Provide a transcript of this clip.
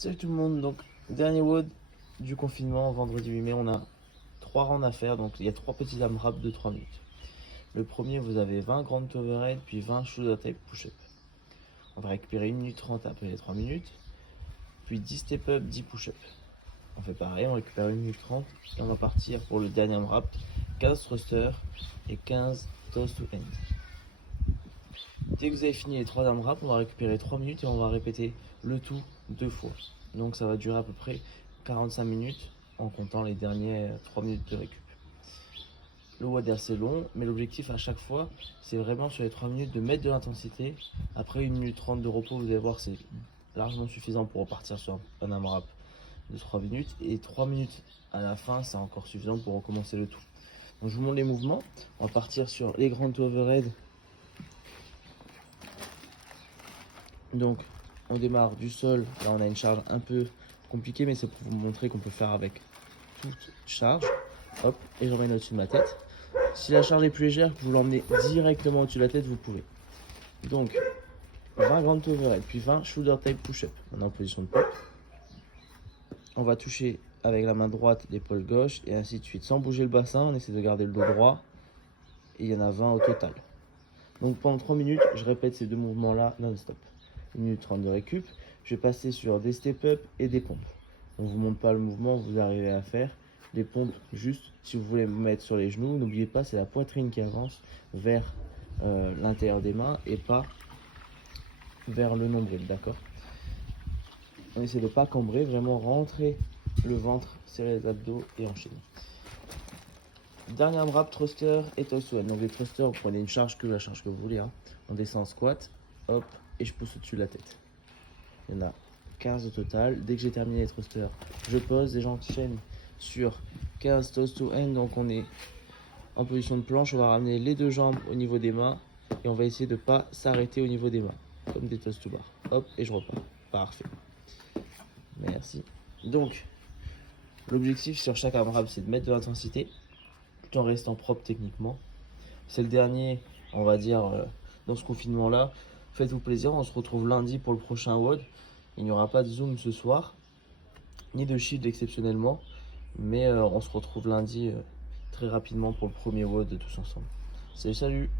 Salut tout le monde, donc dernier WOD du confinement, vendredi 8 mai, on a 3 rounds à faire, donc il y a 3 petits AMRAP de 3 minutes. Le premier, vous avez 20 grand overhead, puis 20 shoulder tape push-up. On va récupérer 1 minute 30 après les 3 minutes, puis 10 step-up, 10 push-up. On fait pareil, on récupère 1 minute 30, et on va partir pour le dernier AMRAP, 15 thrusters et 15 toes to end. Dès que vous avez fini les 3 AMRAP, on va récupérer 3 minutes et on va répéter le tout 2 fois. Donc ça va durer à peu près 45 minutes en comptant les dernières 3 minutes de récup. Le WOD est assez long, mais l'objectif à chaque fois, c'est vraiment sur les 3 minutes de mettre de l'intensité. Après 1 minute 30 de repos, vous allez voir, c'est largement suffisant pour repartir sur un AMRAP de 3 minutes. Et 3 minutes à la fin, c'est encore suffisant pour recommencer le tout. Donc je vous montre les mouvements. On va partir sur les grands overhead. Donc on démarre du sol, là on a une charge un peu compliquée, mais c'est pour vous montrer qu'on peut faire avec toute charge. Hop, et j'emmène au-dessus de ma tête. Si la charge est plus légère, que vous l'emmenez directement au-dessus de la tête, vous pouvez. Donc 20 grand overhead, puis 20 shoulder tape push-up. On est en position de pop. On va toucher avec la main droite l'épaule gauche et ainsi de suite. Sans bouger le bassin, on essaie de garder le dos droit. Et il y en a 20 au total. Donc pendant 3 minutes, je répète ces deux mouvements-là non-stop. 1 minute 30 de récup. Je vais passer sur des step-up et des pompes. On ne vous montre pas le mouvement, vous arrivez à faire. Les pompes, juste si vous voulez vous mettre sur les genoux, n'oubliez pas, c'est la poitrine qui avance vers l'intérieur des mains et pas vers le nombril, d'accord? On essaie de ne pas cambrer, vraiment rentrer le ventre, serrer les abdos et enchaîner. Dernier AMRAP, thruster et toes to end. Donc les thrusters, vous prenez une charge que la charge que vous voulez. On descend en squat, hop, et je pousse au-dessus de la tête. Il y en a 15 au total. Dès que j'ai terminé les thrusters, je pose et j'enchaîne sur 15 toes to end. Donc on est en position de planche, on va ramener les deux jambes au niveau des mains et on va essayer de ne pas s'arrêter au niveau des mains, comme des toes to bar. Hop, et je repars. Parfait. Merci. Donc, l'objectif sur chaque AMRAP, c'est de mettre de l'intensité tout en restant propre techniquement. C'est le dernier, on va dire, dans ce confinement-là. Faites-vous plaisir, on se retrouve lundi pour le prochain WOD. Il n'y aura pas de Zoom ce soir, ni de shield exceptionnellement, mais on se retrouve lundi très rapidement pour le premier WOD tous ensemble. Salut, salut!